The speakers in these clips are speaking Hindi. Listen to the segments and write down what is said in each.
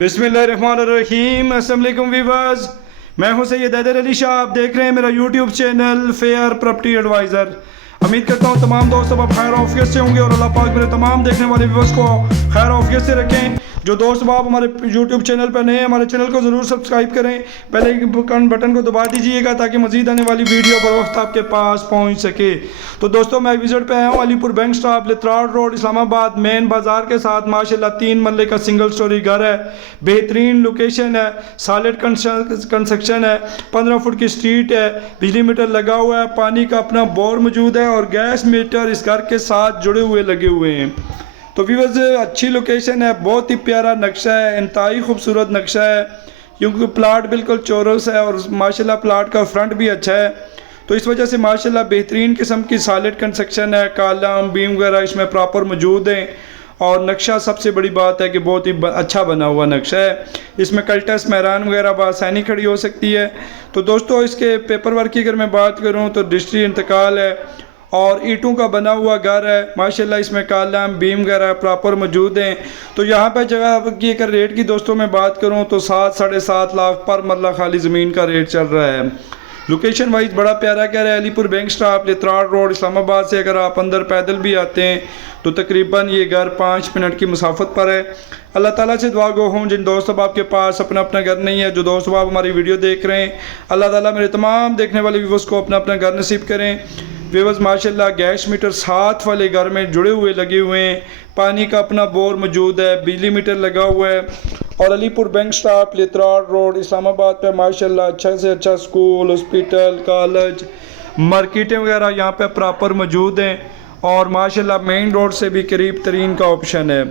बिस्मिल्लाहिर्रहमानिर्रहीम। अस्सलाम वालेकुम वीवर्स, मैं हूं सैयद हैदर अली शाह। आप देख रहे हैं मेरा YouTube channel fair property adviser. उम्मीद करता हूं तमाम दोस्त अब खैर ऑफियत से होंगे और अल्लाह पाक मेरे तमाम देखने वाले व्यूवर्स को खैर ऑफियत से रखें। जो दोस्त आप हमारे यूट्यूब चैनल पर नए हैं, हमारे चैनल को ज़रूर सब्सक्राइब करें, पहले बटन को दबा दीजिएगा ताकि मज़ीद आने वाली वीडियो बर वक्त आपके पास पहुंच सके। तो दोस्तों, मैं विजिट पे आया हूँ Alipur bank stop, Letrar road, Islamabad main बाज़ार के साथ माशाल्लाह 3 मरले का सिंगल स्टोरी घर है। बेहतरीन लोकेशन है, सॉलिड कंस्ट्रक्शन है, 15 फुट की स्ट्रीट है, बिजली मीटर लगा हुआ है, पानी का अपना बोर मौजूद है और गैस मीटर इस घर के साथ जुड़े हुए लगे हुए हैं। तो व्यूअर्स, अच्छी लोकेशन है, बहुत ही प्यारा नक्शा है, इंतहाई खूबसूरत नक्शा है क्योंकि प्लाट बिल्कुल चौरस है और माशाल्लाह प्लाट का फ्रंट भी अच्छा है। तो इस वजह से माशाल्लाह बेहतरीन किस्म की सॉलिड कंस्ट्रक्शन है, कॉलम बीम वगैरह इसमें प्रॉपर मौजूद हैं और नक्शा सबसे बड़ी बात है कि बहुत ही अच्छा बना हुआ नक्शा है। इसमें कल्टस मेहरान वगैरह बआसानी खड़ी हो सकती है। तो दोस्तों, इसके पेपर वर्क की अगर मैं बात करूँ तो रजिस्ट्री इंतकाल है और ईंटों का बना हुआ घर है। माशाल्लाह इसमें कॉलम बीम वगैरह प्रॉपर मौजूद हैं। तो यहाँ पर जगह की अगर रेट की दोस्तों मैं बात करूँ तो 7 साढ़े 7 लाख पर मरला खाली ज़मीन का रेट चल रहा है। लोकेशन वाइज बड़ा प्यारा कह रहा है, Alipur bank stop, Letrar road, Islamabad से अगर आप अंदर पैदल भी आते हैं तो तकरीबन ये घर 5 मिनट की मुसाफत पर है। अल्लाह ताला से दुआ गो हूँ जिन दोस्त अब आपके पास अपना अपना घर नहीं है, जो दोस्त अब हमारी वीडियो देख रहे हैं, अल्लाह ताला मेरे तमाम देखने वाले व्यूवर्स को अपना अपना घर नसीब करें। व्यूवर्स, माशाल्लाह गैस मीटर साथ वाले घर में जुड़े हुए लगे हुए हैं, पानी का अपना बोर मौजूद है, बिजली मीटर लगा हुआ है और Alipur bank stop, Letrar road, Islamabad पे माशाल्लाह अच्छा से अच्छा स्कूल, हॉस्पिटल, कॉलेज, मार्केटें वगैरह यहाँ पे प्रॉपर मौजूद हैं और माशाल्लाह मेन रोड से भी करीब तरीन का ऑप्शन है।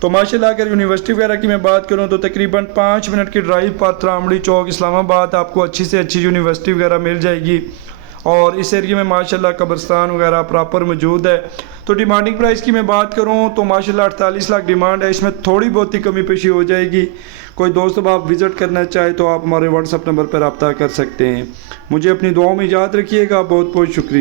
तो माशाल्लाह अगर यूनिवर्सिटी वगैरह की मैं बात करूँ तो तकरीबन 5 मिनट की ड्राइव पर त्रामड़ी चौक, इस्लामाबाद आपको अच्छी से अच्छी यूनिवर्सिटी वगैरह मिल जाएगी और इस एरिया में माशाल्लाह कब्रिस्तान वगैरह प्रॉपर मौजूद है। तो डिमांडिंग प्राइस की मैं बात करूं तो माशाल्लाह 48 लाख डिमांड है, इसमें थोड़ी बहुत ही कमी पेशी हो जाएगी। कोई दोस्त अब आप विज़िट करना चाहे तो आप हमारे व्हाट्सअप नंबर पर रब्ता कर सकते हैं। मुझे अपनी दुआओं में याद रखिएगा। बहुत बहुत शुक्रिया।